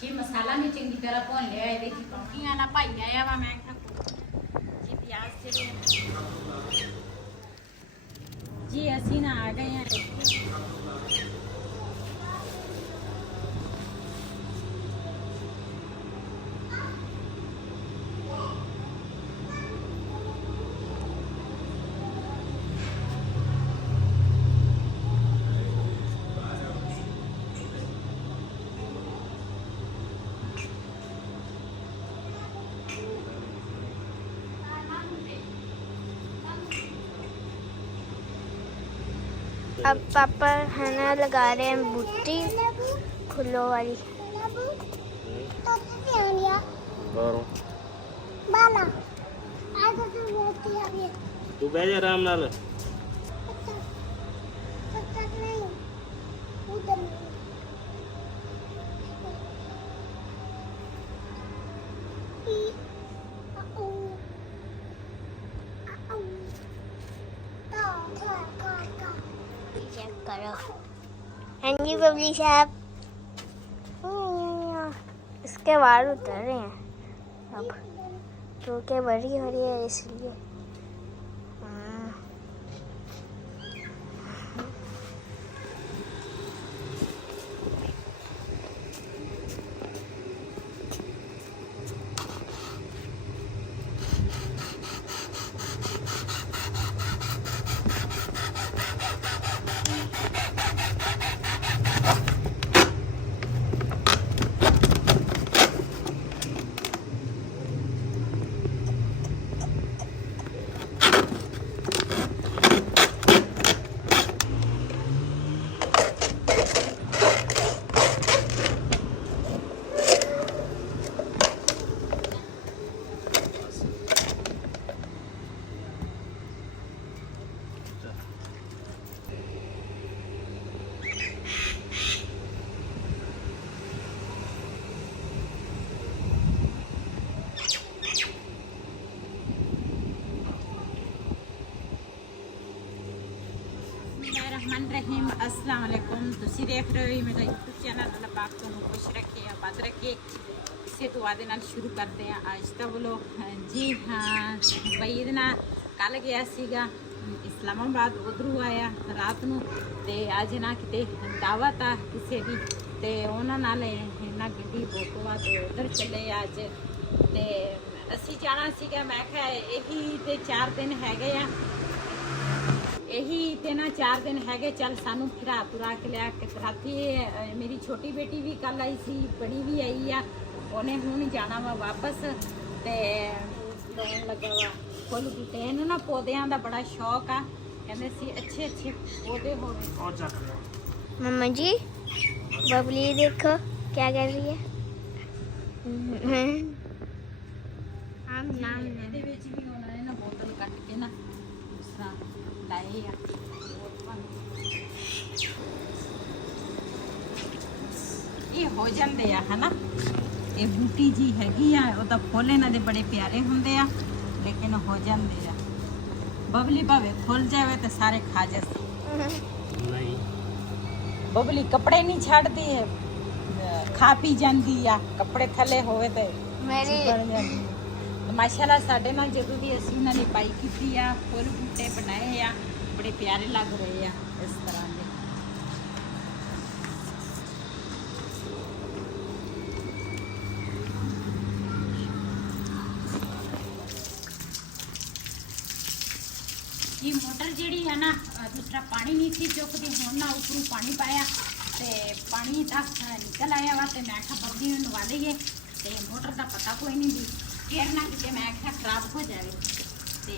ये मसाला में चंगी तरह भून लिया ये लौकियां ना भाई आया वा मैं जी प्याज ਜਿਹੜੇ जी ਅਸੀਂ ना आ गए हैं अब पापा है ना लगा रहे हैं बूटी फूलों वाली तू बह जा आराम नाल चेक करो। हाँ जी बबली साहब इसके बाल उतर रहे हैं अब क्योंकि बड़ी हो रही है इसलिए। रहमान रहीम अस्सलाम वालेकुम ਤੁਸੀਂ ਦੇਖ ਰਹੇ ਹੋ ਮੇਰਾ YouTube ਚੈਨਲ ਅੱਲਾਹ ਪਾਕ ਤੁਹਾਨੂੰ ਖੁਸ਼ ਰੱਖੇ ਆਬਾਦ ਰੱਖੇ ਇਸੇ ਦੁਆ ਦੇ ਨਾਲ ਸ਼ੁਰੂ ਕਰਦੇ ਆ ਅੱਜ ਦਾ ਵਲੋਗ ਜੀ ਹਾਂ ਬਈ ਇਹਦੇ ਨਾਲ ਕੱਲ ਗਿਆ ਸੀਗਾ ਇਸਲਾਮਾਬਾਦ ਉਧਰੋਂ ਆਇਆ ਰਾਤ ਨੂੰ ਤੇ ਅੱਜ ਨਾ ਕਿਤੇ ਦਾਵਤ ਆ ਕਿਸੇ ਦੀ ਤੇ ਉਹਨਾਂ ਨਾਲ ਇਹਨਾਂ ਗੱਡੀ ਬੋਕਵਾ ਤੇ ਉਧਰ ਚੱਲੇ ਅੱਜ ਤੇ ਅਸੀਂ ਜਾਣਾ ਸੀਗਾ ਮੈਂ ਕਿਹਾ ਇਹੀ ਤੇ 4 ਦਿਨ ਹੈਗੇ ਆ यही तेना 4 दिन है चल सानू फिरा तुरा के लिया राती मेरी छोटी बेटी भी कल आई सी बड़ी भी आई आ उन्हें हूँ जाना वा वापस ते लाउन लगा वा फुल बूटे इन्हू ना पौधों का बड़ा शौक आ कहते सी अच्छे अच्छे पौधे हो मम्मा जी बबली देखो क्या कर रही है हम नाम ਇਹਦੇ ਵਿੱਚ ਵੀ ਉਹਨਾਂ ਨੇ ਨਾ ਬੋਤਲ ਕੱਟ ਕੇ ਨਾ ਇਸ ਤਰ੍ਹਾਂ ਲਾਏ ਆ ਇਹ ਹੋ ਜਾਂਦੇ ਆ ਹਨਾ ਇਹ ਬੂਟੀ ਜੀ ਹੈਗੀ ਆ ਉਹ ਤਾਂ ਫੁੱਲ ਇਹਨਾਂ ਦੇ ਬੜੇ ਪਿਆਰੇ ਹੁੰਦੇ ਆ ਲੇਕਿਨ ਹੋ ਜਾਂਦੇ ਆ ਬਬਲੀ ਭਾਵੇਂ ਫੁੱਲ ਜਾਵੇ ਤਾਂ ਸਾਰੇ ਖਾ ਜਾਂਦੇ ਨਹੀਂ ਬਬਲੀ ਕੱਪੜੇ ਨਹੀਂ ਛੱਡਦੀ ਹੈ ਖਾ ਪੀ ਜਾਂਦੀ ਆ ਕੱਪੜੇ ਥੱਲੇ ਹੋਵੇ ਤੇ मेरी ਬਣ ਜਾਂਦੀ ਮਾਸ਼ਾਅੱਲਾ ਸਾਡੇ ਨਾਲ ਜਦੋਂ ਦੀ ਅਸੀਂ ਉਹਨਾਂ ਨੇ ਪਾਈ ਕੀਤੀ ਆ ਫੁੱਲ ਬੂਟੇ ਬਣਾਏ ਆ ਬੜੇ ਪਿਆਰੇ ਲੱਗ ਰਹੇ ਆ ਇਸ ਤਰ੍ਹਾਂ ਦੇ ਇਹ ਮੋਟਰ ਜਿਹੜੀ ਆ ਨਾ ਦੂਸਰਾ ਪਾਣੀ ਨਹੀਂ ਸੀ ਚੁੱਕਦੀ ਹੁਣ ਨਾ ਉੱਪਰੋਂ ਪਾਣੀ ਪਾਇਆ ਤੇ ਪਾਣੀ ਤਾਂ ਨਿਕਲ ਆਇਆ ਵਾ ਤੇ ਮੈਂ ਕਿਹਾ ਬੱਬੀ ਨੂੰ ਨਵਾ ਲਈਏ ਤੇ ਮੋਟਰ ਦਾ ਪਤਾ ਕੋਈ ਨਹੀਂ ਦੀ ਫੇਰ ਨਾ ਕਿਤੇ ਮੈਂ ਕਿਹਾ ਖਰਾਬ ਹੋ ਜਾਵੇ ਤੇ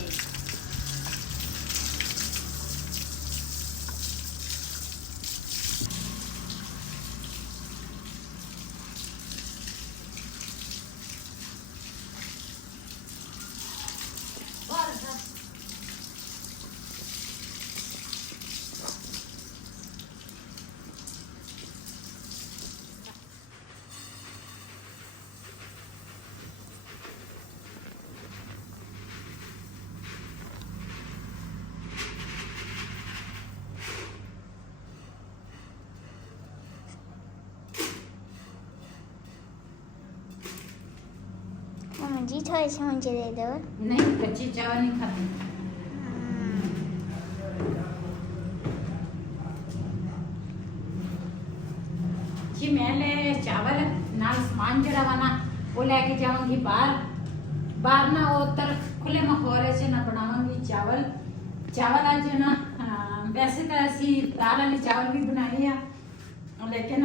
जी थोड़े से मुझे दे दो। नहीं, कच्चे चावल नहीं खाते। जी मैं ले चावल नाल समान जड़ा वा ना वो लेके जाऊंगी बाहर ना उधर खुले माहौल च ना बनाऊंगी चावल आज ना वैसे तो असी दाल वाले चावल भी बनाए आ लेकिन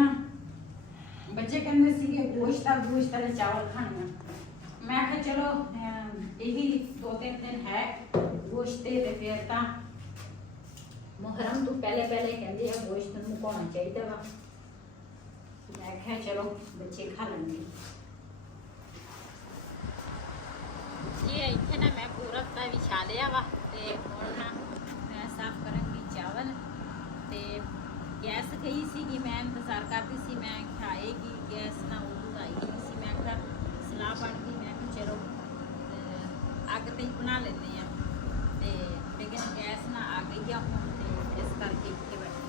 बच्चे कहते सी कि गोश्त वाले चावल खाने मैं आख्या चलो यही 2-3 दिन है गोश्त ते फिर तो मुहर्रम तो पहले कहते हैं गोश्त मुकाना चाहिए वा मैं आख्या चलो बच्चे खा लेंगे। ये इतने ना मैं पूरा विछा लिया वा ते हुण ना मैं साफ करूंगी चावल ते गैस गई सी कि मैं इंतजार करती सी मैं आएगी गैस ना उदू आई नहीं सी मैं आख्या सलाह बन गई मैं कि चलो अग ते बना लेते हैं ते लेकिन गैस ना आ गई है हुण ते इस करके इत्थे बैठी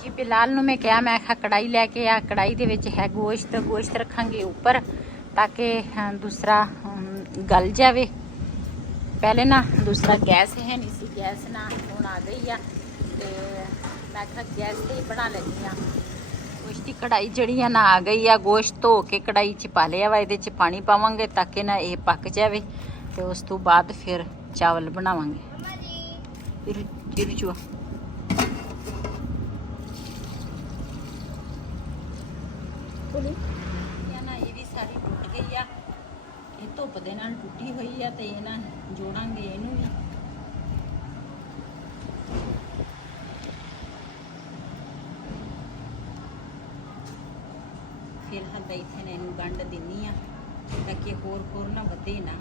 जी बिलाल ਨੂੰ मैं क्या मैं आखा कढ़ाई लैके आ कढ़ाई दे विच है गोश्त रखांगे ऊपर ताकि दूसरा गल जावे। पहले ना दूसरा गैस है नहीं सी गैस ना हुण आ गई आ ते मैं आखा गैस ते ही बना लगी आ। गोश्त की कढ़ाई जड़ी ना आ गई आ गोश्त धो के कढ़ाई च पा लिया वा इहदे च पानी पावांगे ताकि ना ये पक जावे ते उस तो बाद फिर चावल बनावांगे। ना ये भी सारी टुट गई आ ये धुप दे नाल टुटी हुई है ते ना जोड़ांगे इनू भी फिलहाल तो इतने इनू गंढ दिनी आ ताकि होर ना वधे ना।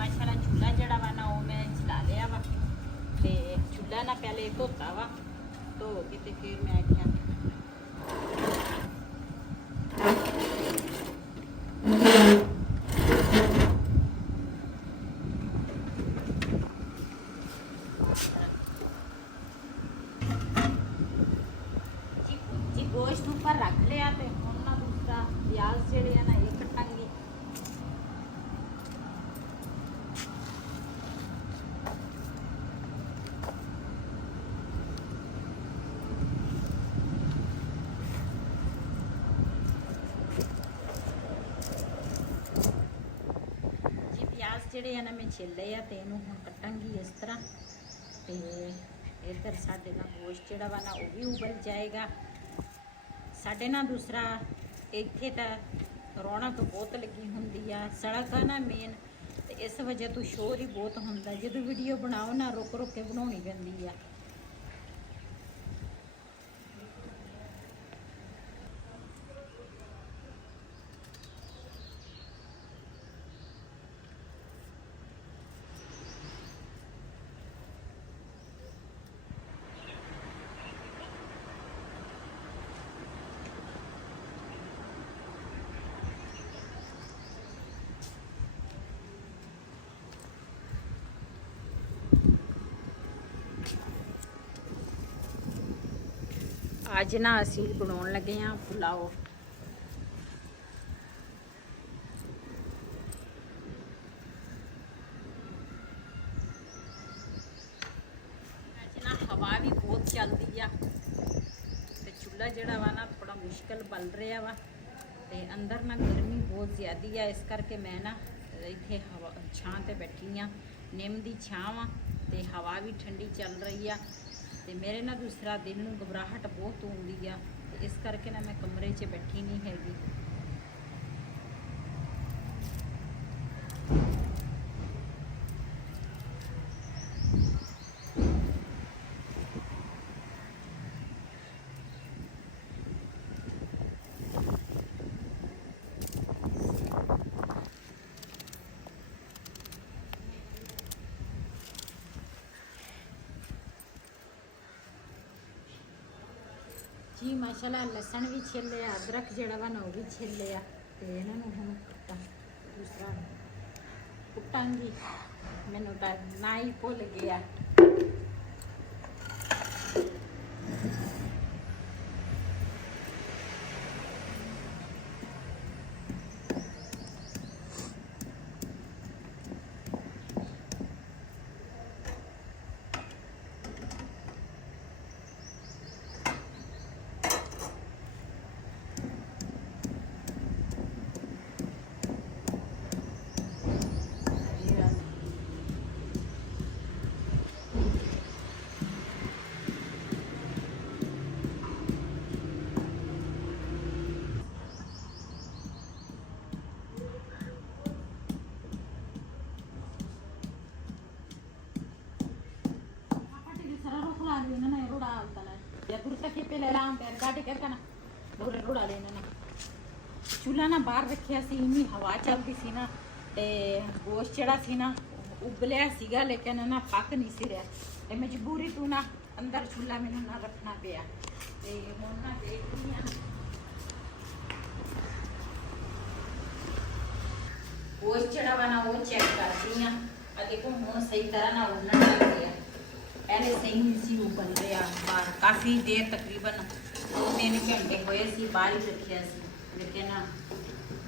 माशाल्लाह चूल्हा जड़ा वा ना वो मैं चला लिया वा ते चूल्हा ना पहले धोता वा धो के ते फिर मैं आख्या जी गोश्त ऊपर रख लिया ते हुण ना दूसरा प्याज जेड़े ना ये कटांगी। ਜਿਹੜੇ ਆ ਨਾ ਮੈਂ ਛਿੱਲੇ ਆ ਤੇ ਇਹਨੂੰ ਹੁਣ ਕੱਟਾਂਗੀ ਇਸ ਤਰ੍ਹਾਂ ਤੇ ਇੱਧਰ ਸਾਡੇ ਨਾਲ ਗੋਸ਼ਤ ਜਿਹੜਾ ਵਾ ਨਾ ਉਹ ਵੀ ਉਬਲ ਜਾਏਗਾ। ਸਾਡੇ ਨਾਲ ਦੂਸਰਾ ਇੱਥੇ ਤਾਂ ਰੌਣਕ ਬਹੁਤ ਲੱਗੀ ਹੁੰਦੀ ਆ ਸੜਕ ਆ ਨਾ ਮੇਨ ਤੇ ਇਸ ਵਜ੍ਹਾ ਤੋਂ ਸ਼ੋਰ ਹੀ ਬਹੁਤ ਹੁੰਦਾ ਜਦੋਂ ਵੀਡੀਓ ਬਣਾਓ ਨਾ ਰੁਕ ਕੇ ਬਣਾਉਣੀ ਪੈਂਦੀ ਆ। ਅੱਜ ਨਾ ਅਸੀਂ ਬਣਾਉਣ ਲੱਗੇ ਆ ਪੁਲਾਓ। ਅੱਜ ਨਾ ਹਵਾ ਵੀ ਬਹੁਤ ਚੱਲਦੀ ਆ ਤੇ ਚੁੱਲ੍ਹਾ ਜਿਹੜਾ ਵਾ ਨਾ ਥੋੜਾ ਮੁਸ਼ਕਲ ਬਲ ਰਿਹਾ ਵਾ ਤੇ ਅੰਦਰ ਨਾ ਗਰਮੀ ਬਹੁਤ ਜ਼ਿਆਦੀ ਆ ਇਸ ਕਰਕੇ ਮੈਂ ਨਾ ਇੱਥੇ ਹਵਾ ਛਾਂ ਤੇ ਬੈਠੀ ਆ ਨਿੰਮ ਦੀ ਛਾਂ ਵਾ ਤੇ ਹਵਾ ਵੀ ਠੰਡੀ ਚੱਲ ਰਹੀ ਆ ਤੇ ਮੇਰੇ ਨਾਲ ਦੂਸਰਾ ਦਿਲ ਨੂੰ ਘਬਰਾਹਟ ਬਹੁਤ ਹੁੰਦੀ ਆ ਤੇ ਇਸ ਕਰਕੇ ਨਾ ਮੈਂ ਕਮਰੇ 'ਚ ਬੈਠੀ ਨਹੀਂ ਹੈਗੀ। ਜੀ ਮਾਸ਼ਾਅੱਲਾ ਲਸਣ ਵੀ ਛਿੱਲ ਲਿਆ, ਅਦਰਕ ਜਿਹੜਾ ਵਾ ਨਾ ਉਹ ਵੀ ਛਿੱਲ ਲਿਆ ਤੇ ਇਹਨਾਂ ਨੂੰ ਹੁਣ ਦੂਸਰਾ ਕੁੱਟਾਂਗੀ। ਮੈਨੂੰ ਤਾਂ ਨਾ ਹੀ ਭੁੱਲ ਗਿਆ। ਚੁੱਲ੍ਹਾ ਨਾ ਬਾਹਰ ਰੱਖਿਆ ਸੀ, ਇੰਨੀ ਹਵਾ ਚੱਲਦੀ ਸੀ ਨਾ ਤੇ ਗੋਸ਼ਤ ਜਿਹੜਾ ਸੀ ਨਾ ਉਬਲਿਆ ਸੀਗਾ, ਲੇਕਿਨ ਨਾ ਪੱਕ ਨਹੀਂ ਸੀ ਰਿਹਾ ਤੇ ਮਜਬੂਰੀ ਤੋਂ ਨਾ ਅੰਦਰ ਚੁੱਲ੍ਹਾ ਮੈਨੂੰ ਨਾ ਰੱਖਣਾ ਪਿਆ। ਤੇ ਹੁਣ ਨਾ ਦੇਖਦੀ ਹਾਂ ਗੋਸ਼ਤ ਜਿਹੜਾ ਵਾ ਨਾ ਉਹ ਚੈੱਕ ਕਰਦੀ ਹਾਂ। ਆ ਦੇਖੋ ਹੁਣ ਸਹੀ ਤਰ੍ਹਾਂ ਨਾ ਉਬਲਣ ਲੱਗ ਗਿਆ। ਪਹਿਲੇ ਸਹੀ ਨਹੀਂ ਸੀ ਉਬਲ ਰਿਹਾ ਬਾਹਰ, ਕਾਫੀ ਦੇਰ ਤਕਰੀਬਨ 2-3 ਘੰਟੇ ਹੋਏ ਸੀ ਬਾਹਰ ਹੀ ਰੱਖਿਆ ਸੀ, ਲੇਕਿਨ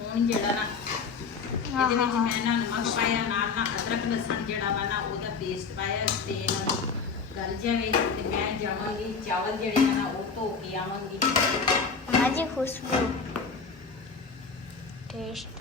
ਹੁਣ ਜਿਹੜਾ ਨਾ ਇਹਦੇ ਵਿੱਚ ਮੈਂ ਨਾ ਨਮਕ ਪਾਇਆ, ਨਾਲ ਨਾ ਅਦਰਕ ਲਸਣ ਜਿਹੜਾ ਵਾ ਨਾ ਉਹਦਾ ਪੇਸਟ ਪਾਇਆ ਤੇ ਇਹਨਾਂ ਨੂੰ ਗਲ ਜਾਵੇ ਤੇ ਮੈਂ ਜਾਵਾਂਗੀ ਚਾਵਲ ਜਿਹੜੇ ਆ ਨਾ ਉਹ ਧੋ ਕੇ ਆਵਾਂਗੀ। ਹਾਂਜੀ ਖੁਸ਼ਬੂ ਟੇਸਟ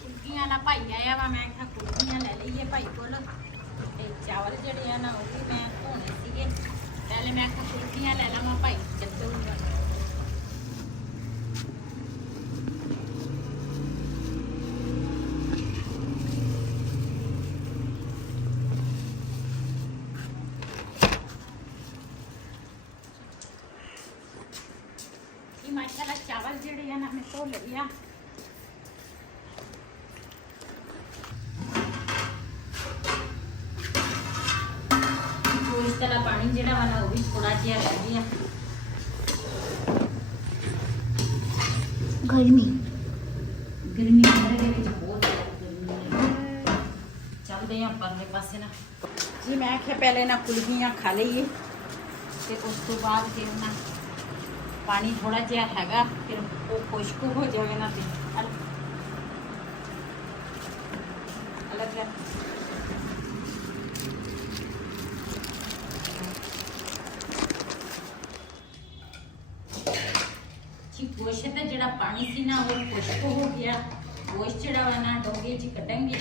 ਕੁਲਫੀਆਂ ਵਾਲਾ ਭਾਈ ਆਇਆ ਵਾ, ਮੈਂ ਕਿਹਾ ਕੁਲਫੀਆਂ ਲੈ ਲਈਏ ਭਾਈ ਕੋਲ ਤੇ ਚਾਵਲ ਜਿਹੜੇ ਆ ਨਾ ਉਹ ਵੀ ਮੈਂ ਧੋਣੇ ਸੀਗੇ। ਪਹਿਲੇ ਮੈਂ ਕਿਹਾ ਕੁਲਫੀਆਂ ਲੈ ਲਵਾਂ ਭਾਈ ਚੱਲੂਗਾ। ਇਹ ਮਾਸ਼ਾਅੱਲਾ ਚਾਵਲ ਜਿਹੜੇ ਆ ਨਾ ਮੈਂ ਧੋ ਲਿਆ। ਇਸ ਤਰ੍ਹਾਂ ਪਾਣੀ ਜਿਹੜਾ ਵਾ ਨਾ ਉਹ ਵੀ ਥੋੜਾ ਜਿਹਾ ਰਹਿ ਗਿਆ। ਗਰਮੀ ਅੰਦਰ ਦੇ ਵਿੱਚ ਬਹੁਤ ਗਰਮੀ ਹੈ। ਚੱਲਦੇ ਆ ਪਰਲੇ ਪਾਸੇ ਨਾ ਜੀ। ਮੈਂ ਆਖਿਆ ਪਹਿਲੇ ਨਾ ਕੁਲਫੀਆਂ ਖਾ ਲਈਏ ਤੇ ਉਸ ਤੋਂ ਬਾਅਦ ਫਿਰ ਨਾ ਪਾਣੀ ਥੋੜਾ ਜਿਹਾ ਹੈਗਾ, ਫਿਰ ਉਹ ਖੁਸ਼ਕ ਹੋ ਜਾਵੇ ਨਾ ਤੇ ਅਲੱਗ ਗੋਸ਼ਤ ਦਾ ਜਿਹੜਾ ਪਾਣੀ ਸੀ ਨਾ ਉਹ ਖੁਸ਼ਕ ਹੋ ਗਿਆ। ਗੋਸ਼ਤ ਜਿਹੜਾ ਵਾ ਨਾ ਡੋਂਗੇ 'ਚ ਕੱਢਾਂਗੇ।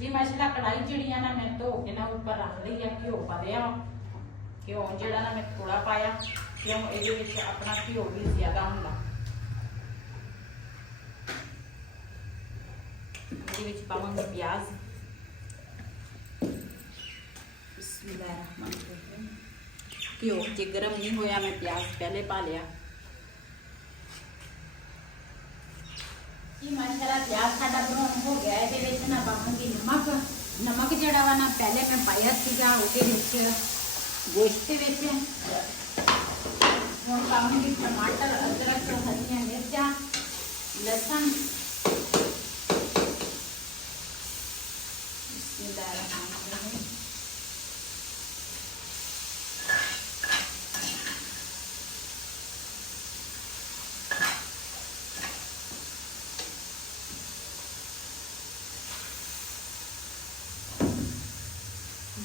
ਜੀ ਮਾਸ਼ਾਅੱਲਾ ਕੜਾਈ ਜਿਹੜੀ ਆ ਨਾ ਮੈਂ ਧੋ ਕੇ ਨਾ ਉੱਪਰ ਰੱਖ ਲਈ ਆ। ਘਿਓ ਪਾ ਲਿਆ, ਘਿਓ ਜਿਹੜਾ ਨਾ ਮੈਂ ਥੋੜਾ ਪਾਇਆ ਕਿਉਂ ਇਹਦੇ ਵਿੱਚ ਆਪਣਾ ਘਿਓ ਵੀ ਜ਼ਿਆਦਾ ਹੁੰਦਾ। ਇਹਦੇ ਵਿੱਚ ਪਾਵਾਂਗੇ ਪਿਆਜ਼। ਬਿਸਮਿल्लाह। ਘਿਓ ਜੇ ਗਰਮ ਨਹੀਂ ਹੋਇਆ ਮੈਂ ਪਿਆਜ਼ ਪਹਿਲੇ ਪਾ ਲਿਆ। ਜੀ ਮਾਸ਼ਾਅੱਲਾ ਪਿਆਜ਼ ਸਾਡਾ ਬਰਾਊਨ ਹੋ ਗਿਆ। ਇਹਦੇ ਵਿੱਚ ਨਾ ਪਾਵਾਂਗੇ ਨਮਕ ਜਿਹੜਾ ਵਾ ਨਾ ਪਹਿਲੇ ਮੈਂ ਪਾਇਆ ਸੀਗਾ ਉਹਦੇ ਵਿੱਚ ਗੋਸ਼ਤ ਦੇ ਵਿੱਚ। ਹੁਣ ਪਾਵਾਂਗੇ ਟਮਾਟਰ, ਅਦਰਕ, ਹਰੀਆਂ ਮਿਰਚਾਂ, ਲਸਣ।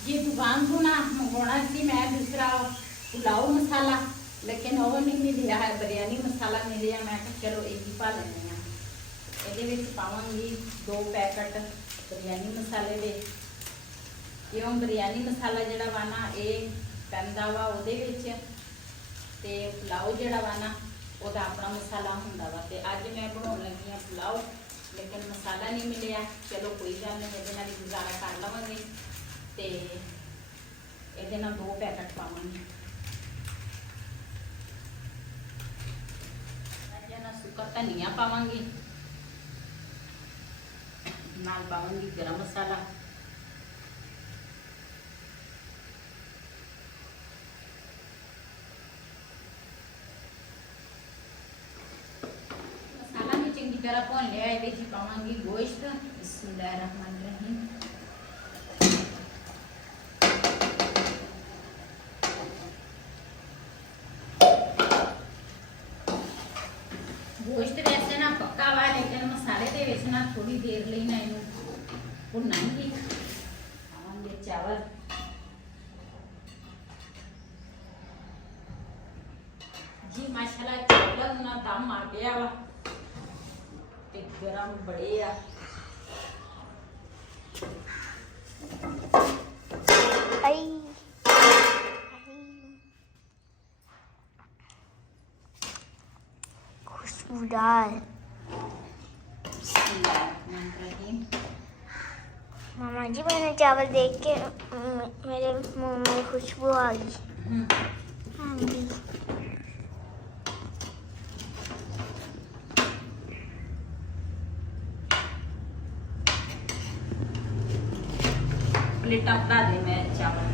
ये दुकान को ना मंगवाना सी मैं दूसरा पुलाव मसाला, लेकिन वो नहीं मिलिया है, बिरयानी मसाला मिलिया। मैं कहा चलो एक ही पा लेने हैं। ये पावांगी 2 पैकेट बिरयानी मसाले दे। क्यों बिरयानी मसाला जड़ा वा ना ये पैंदा वा उहदे विच, ते पुलाव जड़ा वा ना उहदा अपना मसाला हुंदा वा। ते अज मैं बनाउण लगी हां पुलाव, लेकिन मसाला नहीं मिलिया। चलो कोई गल नहीं, इहदे नाल गुजारा कर लवांगे। ते इहदे नाल 2 पैकेट पावांगे। इहदे नाल सुक्का धनिया पावांगी, नाल पावांगी गरम मसाला, मसाला भी चंगी तरह भुन लिया। ये पावांगी गोश्त। बिस्मिल्लाहिर्रहमानिर्रहीम। गोश्त वैसे ना पक्का वा, लेकिन मसाले दे विच ना थोड़ी देर लई ना इनू भुनांगी। पावांगे चावल, जी माशाल्लाह चावल ना दम आ गया वा ते गरम बड़े आ। खुशबूदार। मामा जी मैंने चावल देख के मेरे मुंह में खुशबू आ गई। हाँ जी। प्लेटा बना दे मैं चावल।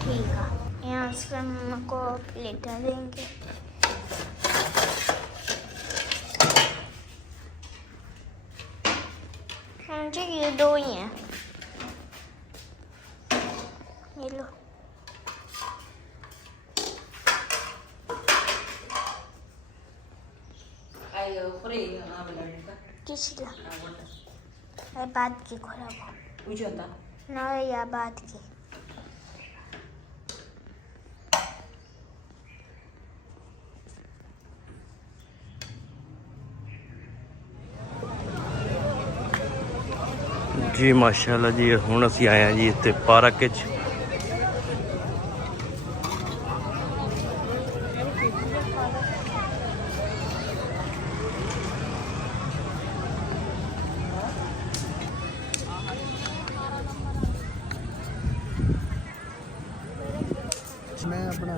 ठीक है, यहाँ से मम्मा को प्लेटा देंगे। मुझे ये 2 ही हैं, ये लो। आयो फ्री ना ब्लड का किसला? ये बात की खोला वो कुछ होता ना, या बात की। जी माशाल्लाह जी, हुण असीं आए हैं जी इत्थे पार्क विच। मैं अपना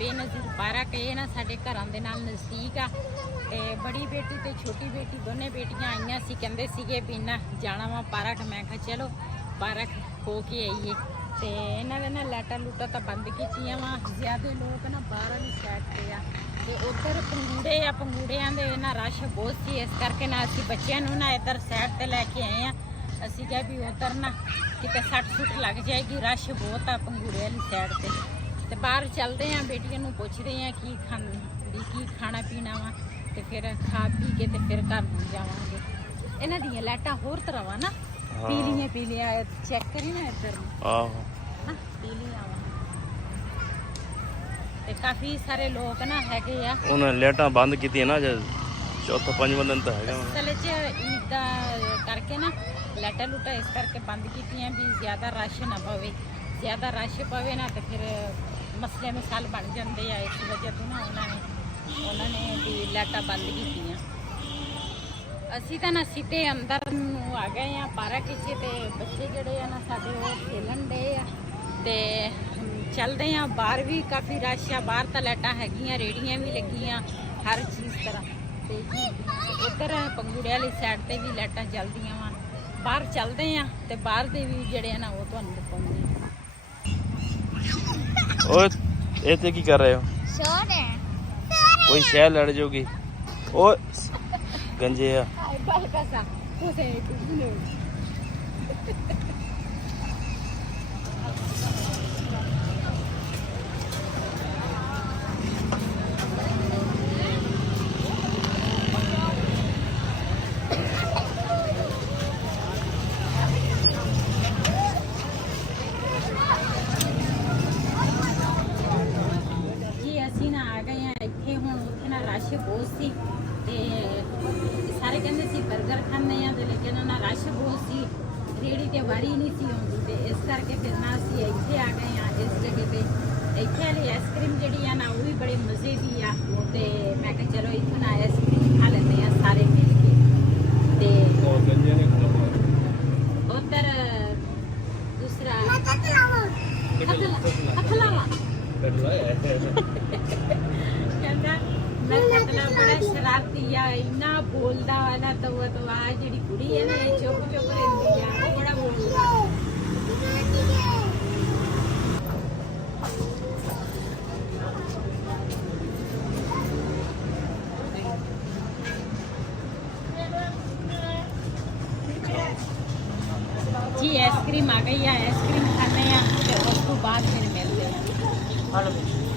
बेनज़ीर पार्क ये ना साडे घरां दे नाल नज़दीक आ। ते बड़ी बेटी ते छोटी बेटी दोने बेटियां आईयां सी, कहंदे सीगे भी ना जाना वा पार्क। मैं कहा चलो पार्क हो के आईए। ते इन्हां दे ना लाइटां लूटां तां बंद कीतियां वा। ज़्यादा लोग ना बाहर वाली साइड ते आ, ते उधर पंगूड़े आ, पंगूड़ियां दे ना रश बहुत सी। इस करके ना असीं बच्चिआं नूं ना इधर साइड ते लैके आए आ। असीं कहा भी उधर ना किते सट सुट लग जाएगी, रश बहुत आ पंगूड़े वाली साइड ते। ते बाहर चलते हैं, बेटियों नूं पुछदे हैं की खाना पीना वा, ते फिर खा पी के ते फिर घर जावांगे। इन्हां दियां लाइटां होर तरह वा ना, पीलियां पीलियां। चेक करी ना इधर पीलियां वा। ते काफ़ी सारे लोग ना हैगे आ। उन्हें लाइटां बंद कीतियां ना, चौथा 5वां दिन तो हैगा। असल च ईद दा करके ना लाइटां लूटां इस करके बंद कीतियां भी ज़्यादा रश ना पवे। ज़्यादा रश पवे ना तो फिर मसले मिसाल बन जाते हैं। इस वजह तो ना उन्होंने भी लाइटां बंद कीतियां। असी तो ना सीधे अंदर आ गए हैं पार्क च। ते बच्चे जड़े आ ना साडे वो खेलन डे आ। ते चलते हैं बाहर भी काफ़ी रश आ। बाहर तो लाइटां हैगियां, रेहड़ियां भी लगियां, हर चीज़ तरह। ते उधर पंगूड़े वाली साइड ते भी लाइटां जलदियां वा। बाहर चलते हैं ते बाहर दे भी जड़े ना वो तुहानूं दिखाउंगी। ओए इत्थे की कर रहे हो? शोर है। कोई शह लड़ जाओगी। ओ गंजे आ। ਰਸ਼ ਬਹੁਤ ਸੀ ਤੇ ਸਾਰੇ ਕਹਿੰਦੇ ਸੀ 버ਗਰ ਖਾਣੇ ਆ ਤੇ ਲੇਕਿਨ ਉਹਨਾਂ ਰਸ਼ ਬਹੁਤ ਸੀ, ਰੇੜੀ ਤੇ ਵਾਰੀ ਨਹੀਂ ਸੀ ਆਉਂਦੀ ਤੇ ਇਸ ਕਰਕੇ ਫਿਰ ਨਾ ਅਸੀਂ ਇੱਥੇ ਆ ਗਏ ਆ ਇਸ ਜਗ੍ਹਾ ਤੇ। ਇੱਥੇ ਵਾਲੀ ਆਈਸਕ੍ਰੀਮ ਜਿਹੜੀ ਆ ਨਾ ਉਹ ਵੀ ਬੜੇ ਮਜ਼ੇ ਦੀ ਆ ਤੇ ਮੈਂ ਕਿਹਾ ਚਲੋ ਇੱਥੋਂ ਨਾ ਆਈਸਕ੍ਰੀਮ ਖਾ ਲੈਂਦੇ ਆ ਸਾਰੇ ਮਿਲ ਕੇ। ਤੇ ਉੱਧਰ ਦੂਸਰਾ ਖਤਲਾਵਾ ਕਹਿੰਦਾ ਮੈਂ ਖਤਲਾ ਬੜਾ ਸ਼ਰਾਰਤੀ ਆ, ਇੰਨਾ ਬੋਲਦਾ ਵਾਲਾ ਤਵਾ ਜਿਹੜੀ ਕੁੜੀ ਹੈ ਨਾ ਇਹ ਚੁੱਪ ਰਹਿੰਦੀ ਆ, ਉਹ ਬੜਾ ਬੋਲਦਾ। जी आइसक्रीम आ गई है, आइसक्रीम खाने हैं, फिर उस तो बाद फिर मिलते हैं।